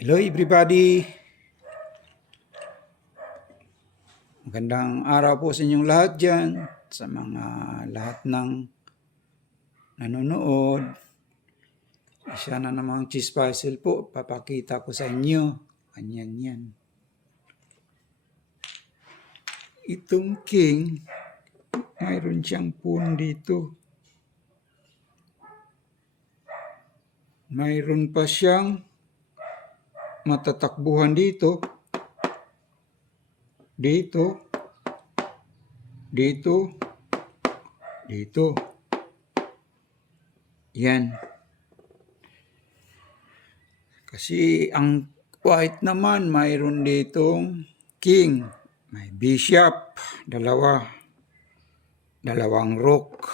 Hello everybody! Magandang araw po sa inyong lahat dyan, sa mga lahat ng nanonood. Isa na namang cheese puzzle po, papakita ko sa inyo. Ganyan yan. Itong king, mayroon siyang pawn dito. Mayroon pa siyang matatakbuhan dito. Dito. Dito. Dito. Yan. Kasi ang white naman mayroon ditong king. May bishop. Dalawang rook.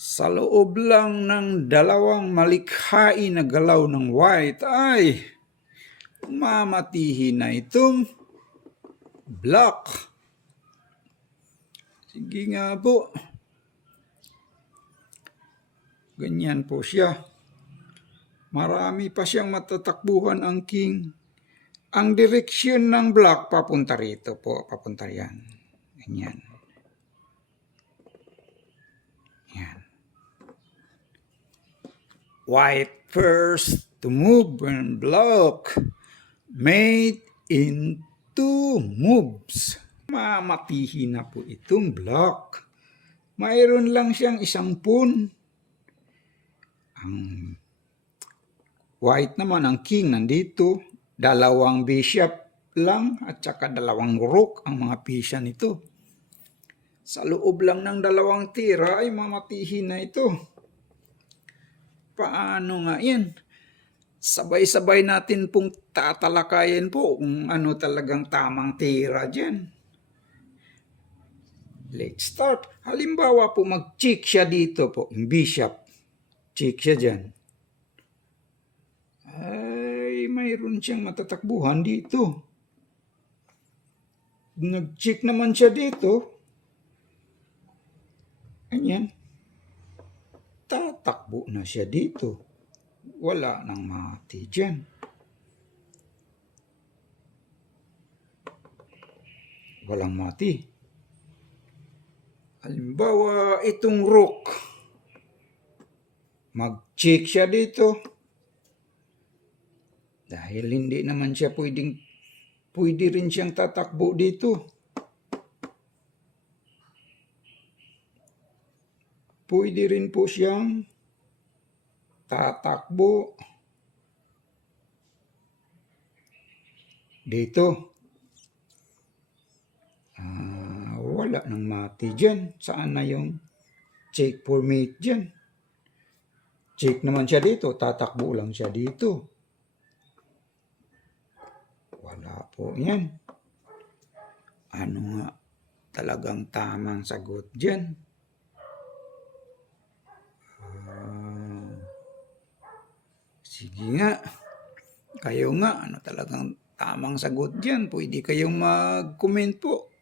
Sa loob lang ng dalawang malikhain na galaw ng white ay mamatihin na itong black. Sige nga po. Ganyan po siya. Marami pa siyang matatakbuhan ang king. Ang direksyon ng black papunta rito po. Papunta yan. Ganyan. Yan. White first to move and block made in 2 moves. Mamatihin na po itong block. Mayroon lang siyang isang pawn. Ang white naman, ang king nandito. Dalawang bishop lang at saka dalawang rook ang mga pisya nito. Sa loob lang ng dalawang tira ay mamatihin na ito. Paano nga yan? Sabay-sabay natin pong tatalakayin po kung ano talagang tamang tira dyan. Let's start. Halimbawa po mag-check siya dito po, yung bishop. Check siya dyan. Ay, mayroon siyang matatakbuhan dito. Nag-check naman siya dito. Ganyan. Tatakbo na siya dito. Wala nang mati dyan. Walang mati. Halimbawa, itong rook. Mag-check siya dito. Dahil hindi naman siya pwede rin siyang tatakbo dito. Pwede rin po siyang tatakbo dito. Wala nang mati dyan. Saan na yung check for mate dyan? Check naman siya dito. Tatakbo lang siya dito. Wala po yan. Ano nga talagang tamang sagot dyan? Sige nga. Kayo nga, ano talagang tamang sagot dyan? Pwede kayong mag-comment po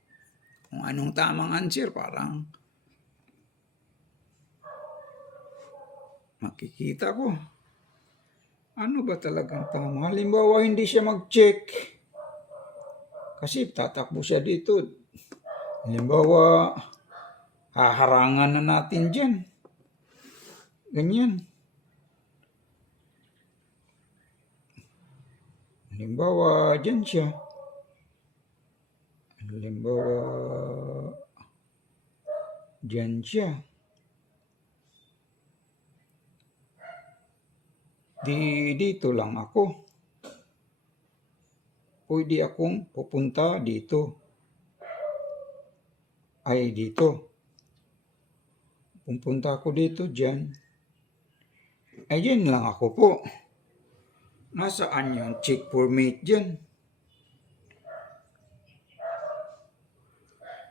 kung anong tamang answer. Parang makikita ko. Ano ba talagang tama? Halimbawa, hindi siya mag-check. Kasi tatakbo siya dito. Halimbawa, haharangan na natin dyan. Ganyan. Halimbawa, dyan siya. Halimbawa, dyan siya. Dito lang ako. Pwede akong pupunta dito. Ay, dito. Pupunta ako dito, dyan. Ay, dyan lang ako po. Nasaan yung check for mate dyan?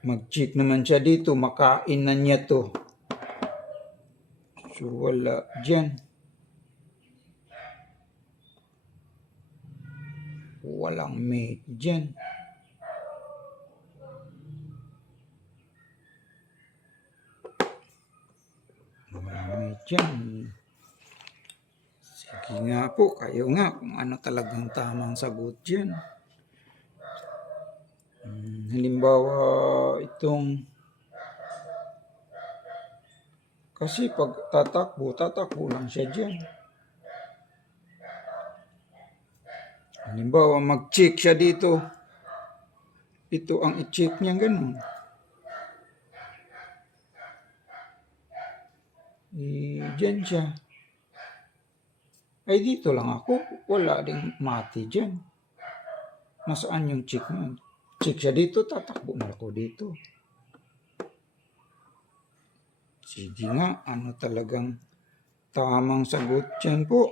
Mag-check naman siya dito, makain na niya to. So, wala dyan. Walang mate dyan. Walang mate dyan. Sige nga po, kayo nga kung ano talagang tamang sagot dyan. Halimbawa, kasi pag tatakbo lang siya dyan. Halimbawa, mag-check siya dito. Ito ang i-check niya, ganun. Dyan siya. Ay, dito lang ako. Wala ding mati dyan. Nasaan yung check niya? Check siya dito, tatakbo na ako dito. Sige nga, ano talagang tamang sagot dyan po?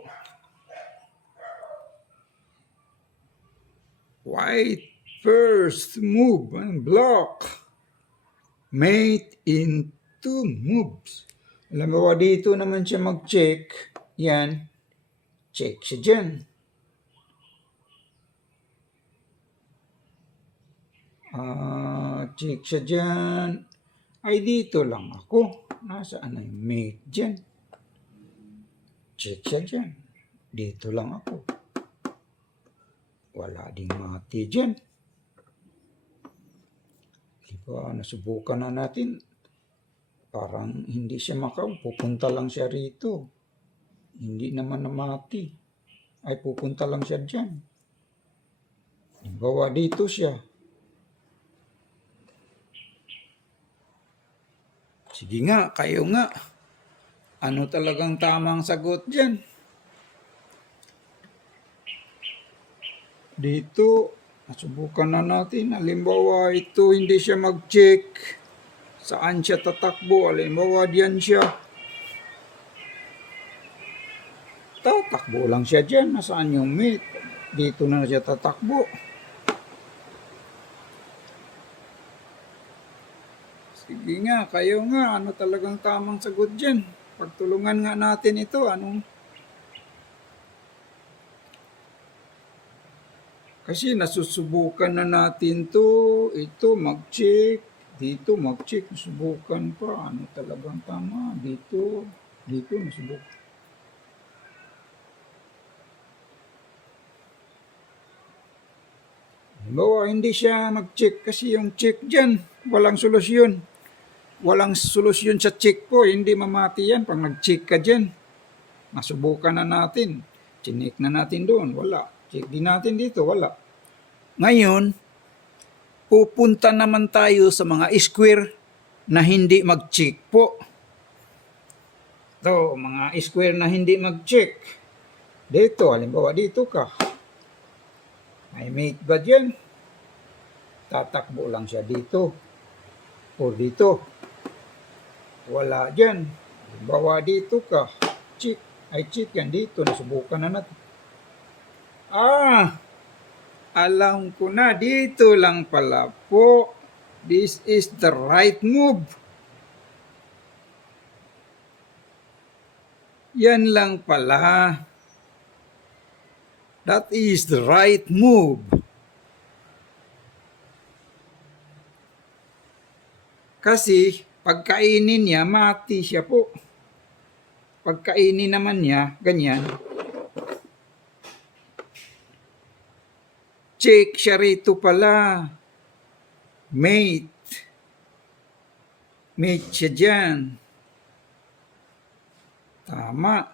White first move and block. Mate in 2 moves. Alam mo, dito naman siya mag-check. Yan. Check siya dyan. Check siya dyan. Ay, dito lang ako. Nasaan na yung mate dyan? Check siya dyan. Dito lang ako. Wala ding mati dyan. Diba, nasubukan na natin. Parang hindi siya pupunta lang siya rito. Hindi naman na mati. Ay, pupunta lang siya dyan. Diba, dito siya. Sige nga, kayo nga. Ano talagang tamang sagot dyan? Dito, nasubukan na natin. Halimbawa, ito hindi siya mag-check. Saan siya tatakbo? Halimbawa, diyan siya. Tatakbo lang siya dyan. Nasaan yung mate? Dito na siya tatakbo. Sige nga, kayo nga, ano talagang tamang sagot dyan? Pagtulungan nga natin ito, Kasi nasusubukan na natin ito mag-check, dito mag-check, nasubukan pa, ano talagang tama, dito nasubukan. Halimbawa, hindi siya mag-check kasi yung check dyan, walang solusyon. Walang solusyon sa check po, hindi mamati yan pag nag-check ka dyan. Nasubukan na natin. Chinik na natin doon, wala. Check din natin dito, wala. Ngayon, pupunta naman tayo sa mga square na hindi mag-check po. Ito, mga square na hindi mag-check. Dito, halimbawa dito ka. May mate ba dyan? Tatakbo lang siya dito. O dito. Wala dyan. Bawa dito ka. Check. Ay, check yan dito. Nasubukan na natin. Alam ko na. Dito lang pala po. This is the right move. Yan lang pala. That is the right move. Kasi, pagkainin niya, mati siya po. Pagkainin naman niya, ganyan. Check siya rito pala. Mate. Mate siya dyan. Tama.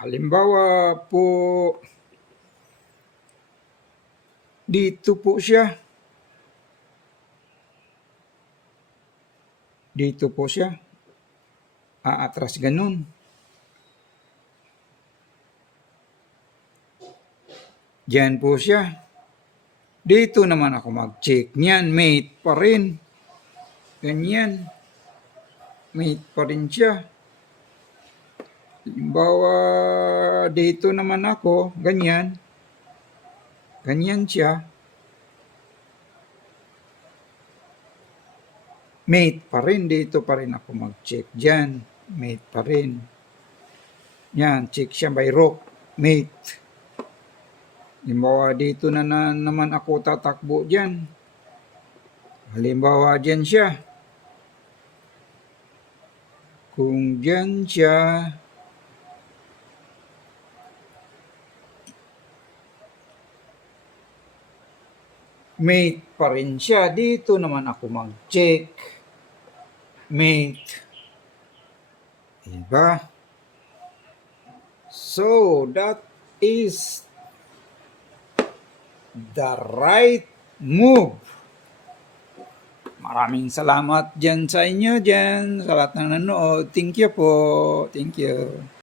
Halimbawa po, dito po siya. Dito po siya. Aatras ganun. Diyan po siya. Dito naman ako mag-check niyan. Mate pa rin. Ganyan. Mate pa rin siya. Halimbawa, dito naman ako. Ganyan. Ganyan siya. Mate pa rin. Dito pa rin ako mag-check dyan. Mate pa rin. Yan. Check siya by rock. Mate. Halimbawa, dito na naman ako tatakbo dyan. Halimbawa, dyan siya. Kung dyan siya, mate pa rin siya. Dito naman ako mag-check. Mate. Diba? So, that is the right move. Maraming salamat dyan sa inyo dyan, sa lahat ng nanood. Thank you po. Thank you.